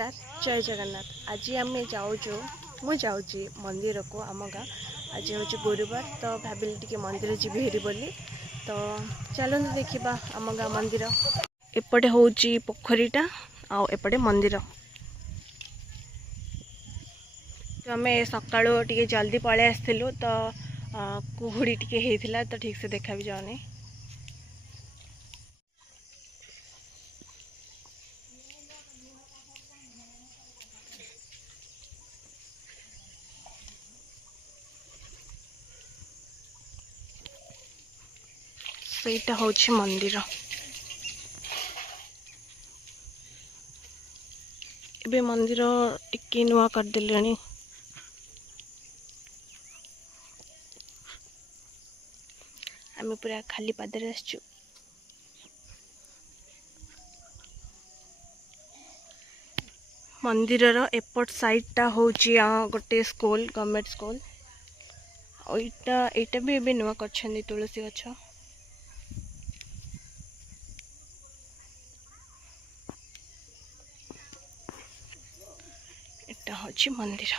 नमस्कार जय जगन्नाथ। आज आम जाऊँ मुझे मंदिर को आम गाँ आज हूँ गुरुवार तो भाविली टी मंदिर जी हेरी बोली तो चलते देखा आम गाँ मंदिर। एपटे हूँ पोखरीटा आउपटे मंदिर तो आम सका टे जल्दी पलि आसलु तो कुहुड़ी टी होता तो ठीक से देखा भी जाऊनी। ସେଇଟା ହଉଛି ମନ୍ଦିର। ଏବେ ମନ୍ଦିର ଟିକେ ନୂଆ କରିଦେଲେଣି। ଆମେ ପୁରା ଖାଲି ପାଦରେ ଆସିଛୁ। मंदिरर एपट साइडटा होची गोटे स्कूल गवर्नमेंट स्कूल एटा भी एबे नुआ करछन्दी तुलसी गछ। एटा होची मंदिर।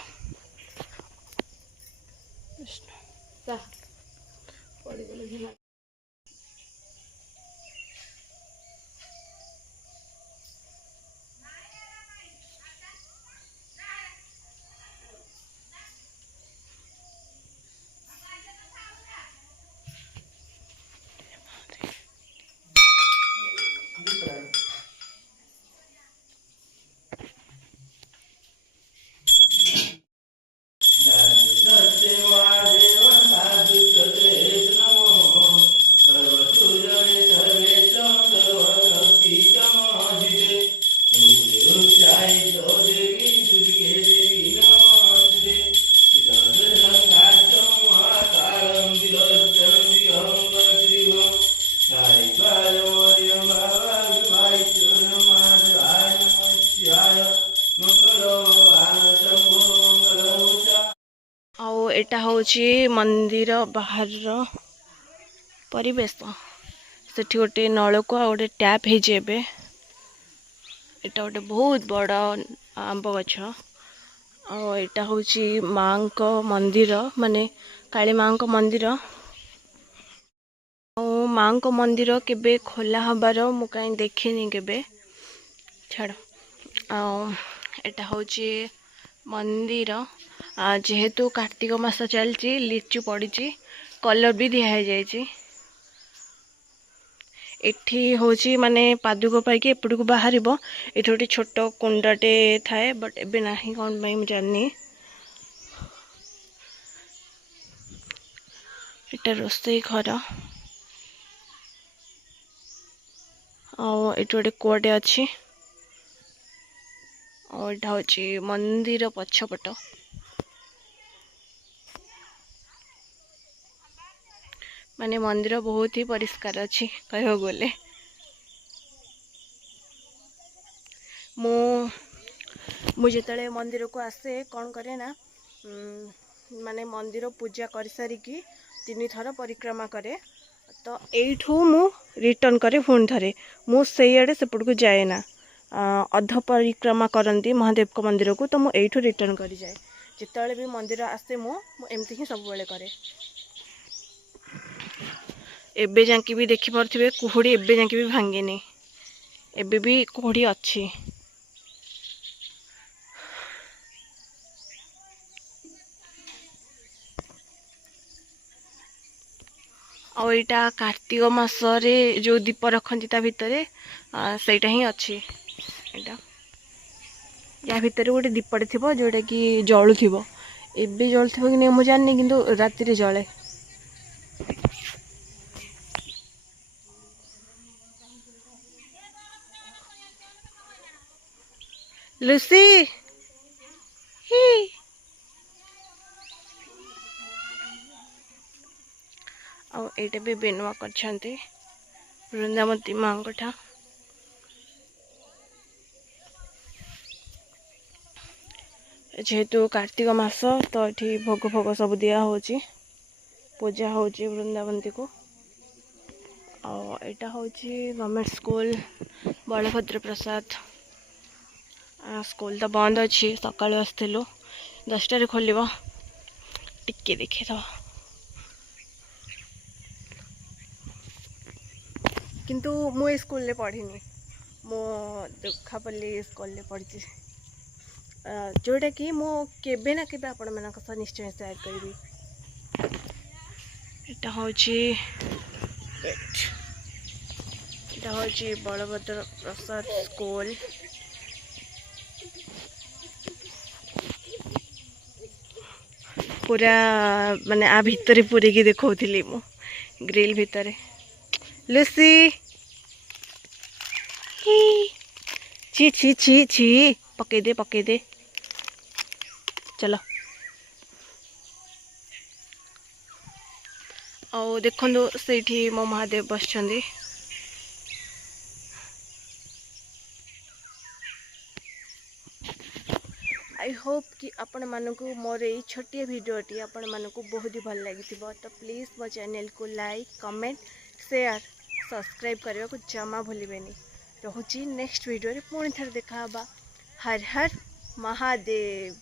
एटा होची मंदिर बाहर परिवेश सेठी गोटे नलको गोटे टैप होटे एटा गोटे बहुत बड़ आंब गछ आटा हूँ माँ को मंदिर माने काली माँ को मंदिर माँ को मंदिर केबे खोला हबार मु कहीं देखिनी केबे छाड़ एटा हूँ मंदिर जेहेतु कार्तिक मास चलती लिचु पड़ी कलर भी दिखाई जाइए एठी होची माने पादुक पाइकी एपट को बाहर ये गोटे छोट कुंडटे थाए बट एबे नाही कौन पाई मुझे जानी। एटा रोसई घर एटी गोटे कुआटे अच्छी और एटा होची मंदिर पछपट माने मंदिर बहुत ही परिष्कार अच्छी कह गले मुझे मंदिर को आसे कौन करे ना माने मंदिर पूजा कर सारिकी 3 थर परिक्रमा करे तो एठू मु रिटर्न करे पुणी थरे मु सेयाडे सेपट को जाए ना अध परिक्रमा करती महादेव को मंदिर को तो मु एठू रिटर्न कर जाए जिते भी मंदिर आसे मु एमती ही सब बेले करे। एबे जाके भी देखी पारे कुहुड़ी एबे जाके भी भांगिनी एबे भी कुहुड़ी अच्छी। और यहाँ कार्तिक मासरे जो दीप रखती ता भितर सेटा ही अच्छी एटा या भितर गोटे दीपटे थी जोटा कि जलु थी एबे जलु थी कि नहीं मुझे जाननी किंतु राति रे जले। लुसी ही एटा भी बेनुआ करछन्ते वृंदावती माँ कठा जेहेतु कार्तिक मास तो ये भोग भोग सब दिया होची पूजा होची वृंदावंती को एटा होची गवर्नमेंट स्कूल बलभद्र प्रसाद स्कूल तो बंद अच्छी सकाळु आसलु 10 खोल टिके देखा किंतु मु स्कूल ले पढ़ीनी मो दुखापल्ली स्कूल ले पढ़ी जोटा कि मु केबे ना केबे आपण मानक सह निश्चय शेयर करी एटा होची बलभद्र प्रसाद स्कूल पूरा माने आ भितरे पूरे की देखौथिली मु ग्रिल भितरे लुसी छी छी छी छी पके दे चलो और देखो से मो महादेव बस आई होप कि आपण मानक मोर ये छोटिया भिडियोटी आपण मानक बहुत ही भल लगी तो प्लीज़ मो चैनल को लाइक कमेंट शेयर सब्सक्राइब करने को जमा भूलें रोची नेक्स्ट वीडियो पुणी थे देखा हर हर महादेव।